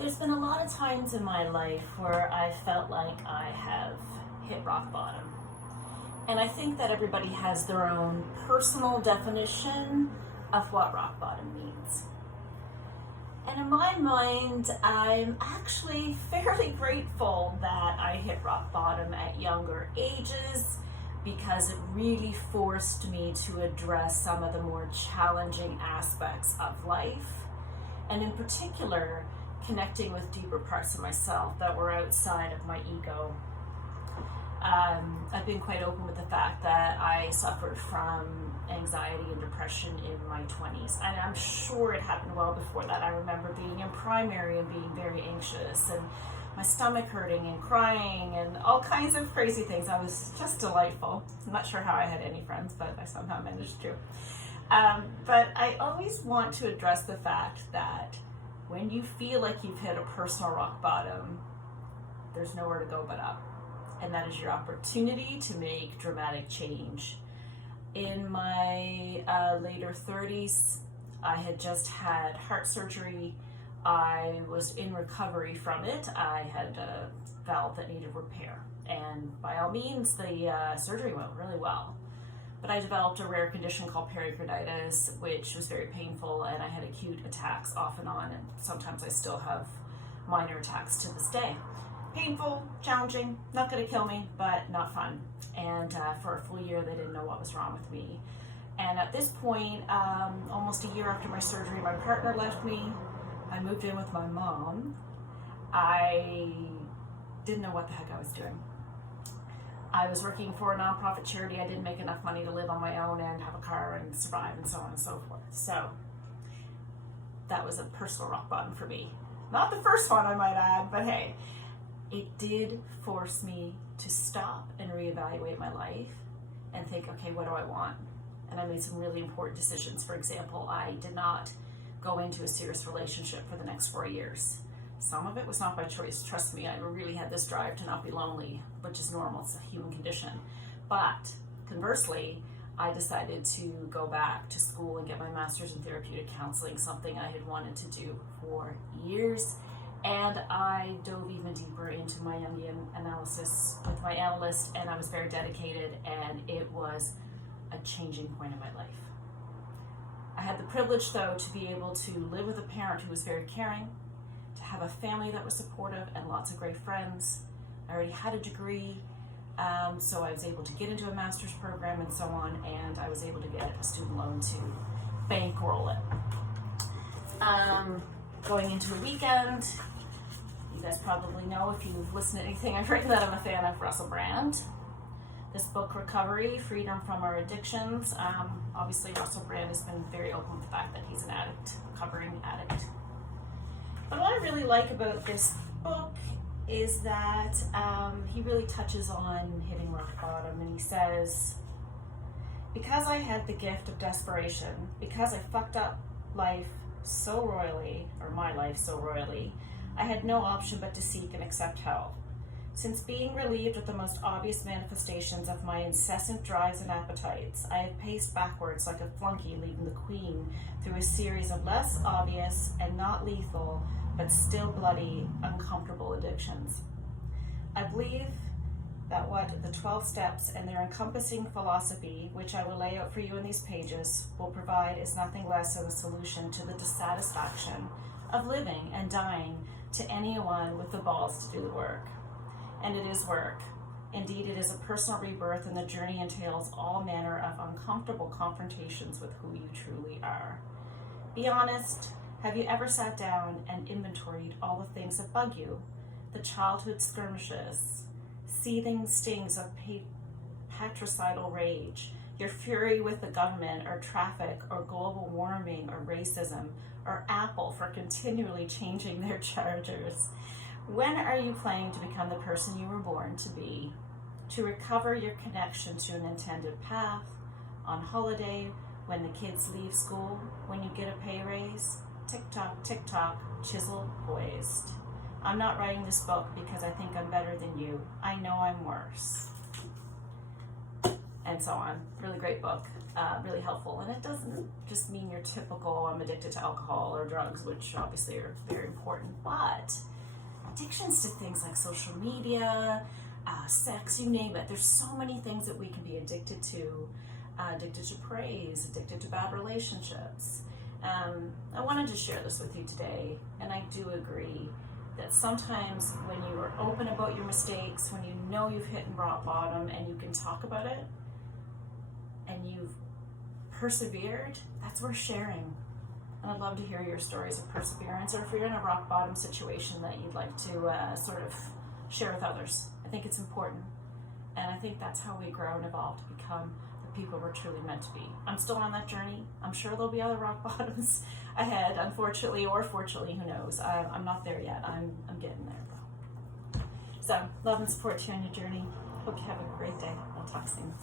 There's been a lot of times in my life where I felt like I have hit rock bottom. And I think that everybody has their own personal definition of what rock bottom means. And in my mind, I'm actually fairly grateful that I hit rock bottom at younger ages because it really forced me to address some of the more challenging aspects of life. And in particular, connecting with deeper parts of myself that were outside of my ego. I've been quite open with the fact that I suffered from anxiety and depression in my 20s, and I'm sure it happened well before that. I remember being in primary and being very anxious and my stomach hurting and crying and all kinds of crazy things. I was just delightful. I'm not sure how I had any friends, but I somehow managed to. But I always want to address the fact that when you feel like you've hit a personal rock bottom, there's nowhere to go but up. And that is your opportunity to make dramatic change. In my later 30s, I had just had heart surgery. I was in recovery from it. I had a valve that needed repair. And by all means, the surgery went really well. But I developed a rare condition called pericarditis, which was very painful, and I had acute attacks off and on, and sometimes I still have minor attacks to this day. Painful, challenging, not going to kill me, but not fun. And for a full year, they didn't know what was wrong with me. And at this point, almost a year after my surgery, my partner left me. I moved in with my mom. I didn't know what the heck I was doing. I was working for a nonprofit charity. I didn't make enough money to live on my own and have a car and survive and so on and so forth. So that was a personal rock bottom for me. Not the first one, I might add, but hey, it did force me to stop and reevaluate my life and think, okay, what do I want? And I made some really important decisions. For example, I did not go into a serious relationship for the next 4 years. Some of it was not by choice. Trust me, I really had this drive to not be lonely, which is normal. It's a human condition. But conversely, I decided to go back to school and get my master's in therapeutic counseling, something I had wanted to do for years. And I dove even deeper into my Jungian analysis with my analyst, and I was very dedicated, and it was a changing point in my life. I had the privilege, though, to be able to live with a parent who was very caring, to have a family that was supportive and lots of great friends. I already had a degree, so I was able to get into a master's program and so on, and I was able to get a student loan to bankroll it. Going into a weekend, you guys probably know if you've listened to anything I've written that I'm a fan of Russell Brand. This book, Recovery, Freedom from Our Addictions. Obviously, Russell Brand has been very open with the fact that he's an addict, recovering addict. But what I really like about this book is that he really touches on hitting rock bottom, and he says, because I had the gift of desperation, because I fucked up life so royally, or my life so royally, I had no option but to seek and accept help. Since being relieved of the most obvious manifestations of my incessant drives and appetites, I have paced backwards like a flunky leading the queen through a series of less obvious and not lethal, but still bloody, uncomfortable addictions. I believe that what the 12 steps and their encompassing philosophy, which I will lay out for you in these pages, will provide is nothing less of a solution to the dissatisfaction of living and dying to anyone with the balls to do the work. And it is work. Indeed, it is a personal rebirth, and the journey entails all manner of uncomfortable confrontations with who you truly are. Be honest. Have you ever sat down and inventoried all the things that bug you? The childhood skirmishes, seething stings of patricidal rage, your fury with the government or traffic or global warming or racism or Apple for continually changing their chargers. When are you planning to become the person you were born to be? To recover your connection to an intended path, on holiday, when the kids leave school, when you get a pay raise? Tick-tock, tick-tock, chisel poised. I'm not writing this book because I think I'm better than you. I know I'm worse. and so on. Really great book, really helpful. And it doesn't just mean your typical I'm addicted to alcohol or drugs, which obviously are very important, but addictions to things like social media, sex, you name it. There's so many things that we can be addicted to. Addicted to praise, addicted to bad relationships. I wanted to share this with you today, and I do agree that sometimes when you are open about your mistakes, when you know you've hit rock bottom and you can talk about it, and you've persevered, that's worth sharing. And I'd love to hear your stories of perseverance, or if you're in a rock bottom situation that you'd like to sort of share with others. I think it's important, and I think that's how we grow and evolve to become the people we're truly meant to be. I'm still on that journey. I'm sure there'll be other rock bottoms ahead, unfortunately or fortunately, who knows. I'm not there yet. I'm getting there though. So love and support to you on your journey. Hope you have a great day. We'll talk soon.